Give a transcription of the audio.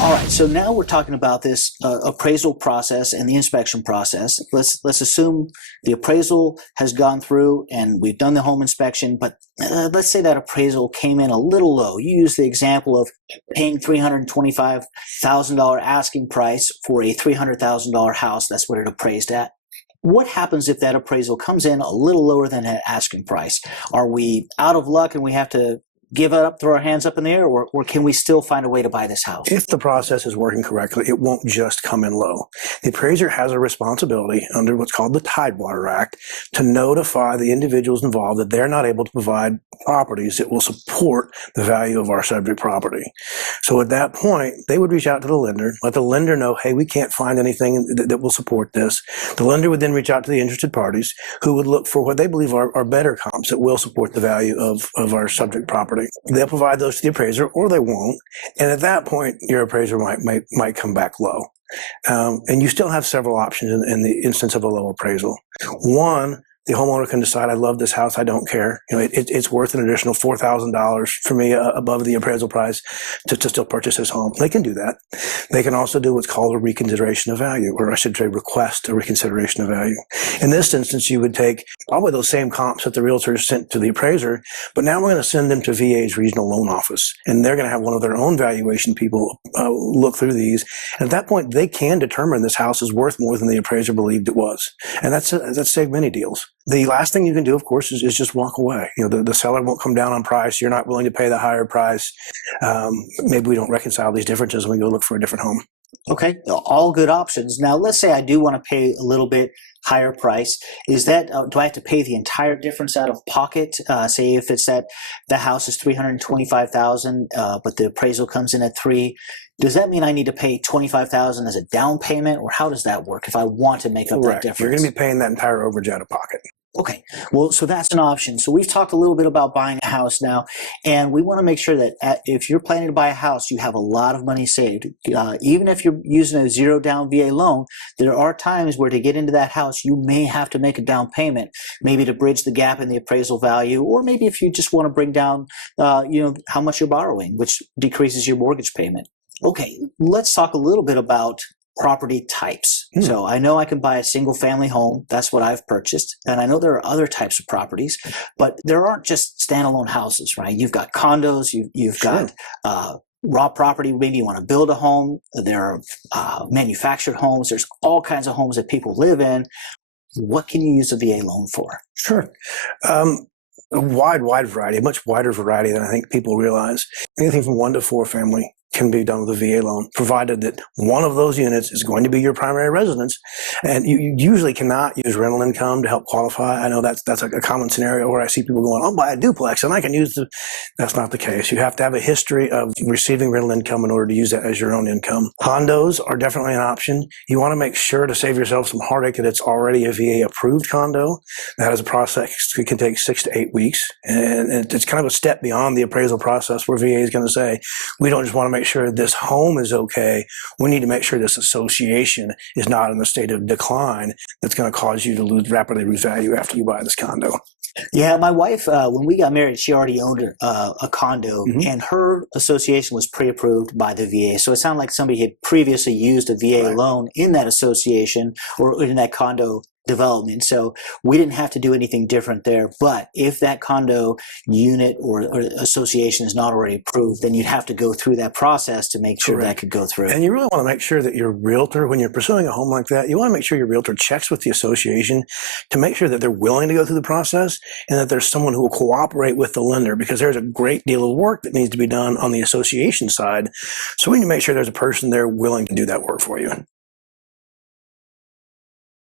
All right, so now we're talking about this appraisal process and the inspection process. Let's assume the appraisal has gone through and we've done the home inspection, but let's say that appraisal came in a little low. You use the example of paying $325,000 asking price for a $300,000 house. That's what it appraised at. What happens if that appraisal comes in a little lower than that asking price? Are we out of luck and we have to give it up, throw our hands up in the air, or can we still find a way to buy this house? If the process is working correctly, it won't just come in low. The appraiser has a responsibility under what's called the Tidewater Act to notify the individuals involved that they're not able to provide properties that will support the value of our subject property. So at that point, they would reach out to the lender, let the lender know, hey, we can't find anything that will support this. The lender would then reach out to the interested parties who would look for what they believe are better comps that will support the value of our subject property. They'll provide those to the appraiser, or they won't. And at that point, your appraiser might come back low. And you still have several options in the instance of a low appraisal. One, the homeowner can decide, I love this house, I don't care. It's worth an additional $4,000 for me above the appraisal price to still purchase this home. They can do that. They can also do what's called a reconsideration of value, or I should say request a reconsideration of value. In this instance, you would take probably those same comps that the realtor sent to the appraiser, but now we're going to send them to VA's regional loan office, and they're going to have one of their own valuation people look through these. And at that point, they can determine this house is worth more than the appraiser believed it was. And that's saved many deals. The last thing you can do, of course, is just walk away. The seller won't come down on price. You're not willing to pay the higher price. Maybe we don't reconcile these differences and we go look for a different home. Okay, all good options. Now, let's say I do want to pay a little bit higher price. Is that, do I have to pay the entire difference out of pocket? Say if it's that the house is $325,000, but the appraisal comes in at $3,000. Does that mean I need to pay $25,000 as a down payment, or how does that work if I want to make up that difference? You're going to be paying that entire overage out of pocket. Okay, well, so that's an option. So we've talked a little bit about buying a house now, and we want to make sure that if you're planning to buy a house, you have a lot of money saved. Even if you're using a zero down VA loan, there are times where to get into that house, you may have to make a down payment, maybe to bridge the gap in the appraisal value, or maybe if you just want to bring down, how much you're borrowing, which decreases your mortgage payment. Okay, let's talk a little bit about property types. So I know I can buy a single family home. That's what I've purchased. And I know there are other types of properties, but there aren't just standalone houses, right? You've got condos, you've got raw property. Maybe you want to build a home. There are manufactured homes. There's all kinds of homes that people live in. What can you use a VA loan for? Sure. A wide variety, a much wider variety than I think people realize. Anything from 1 to 4 family can be done with a VA loan, provided that one of those units is going to be your primary residence. And you usually cannot use rental income to help qualify. I know that's a common scenario where I see people going, I'll buy a duplex and I can use That's not the case. You have to have a history of receiving rental income in order to use that as your own income. Condos are definitely an option. You want to make sure to save yourself some heartache that it's already a VA approved condo. That is a process that can take 6 to 8 weeks. And it's kind of a step beyond the appraisal process where VA is going to say, we don't just want to make sure this home is okay. We need to make sure this association is not in a state of decline that's going to cause you to rapidly lose value after you buy this condo. Yeah, my wife, when we got married, she already owned a condo, and her association was pre-approved by the VA. So it sounded like somebody had previously used a VA loan in that association or in that condo development. So we didn't have to do anything different there. But if that condo unit or association is not already approved, then you'd have to go through that process to make sure that could go through. And you really want to make sure that your realtor, when you're pursuing a home like that, you want to make sure your realtor checks with the association to make sure that they're willing to go through the process and that there's someone who will cooperate with the lender, because there's a great deal of work that needs to be done on the association side. So we need to make sure there's a person there willing to do that work for you.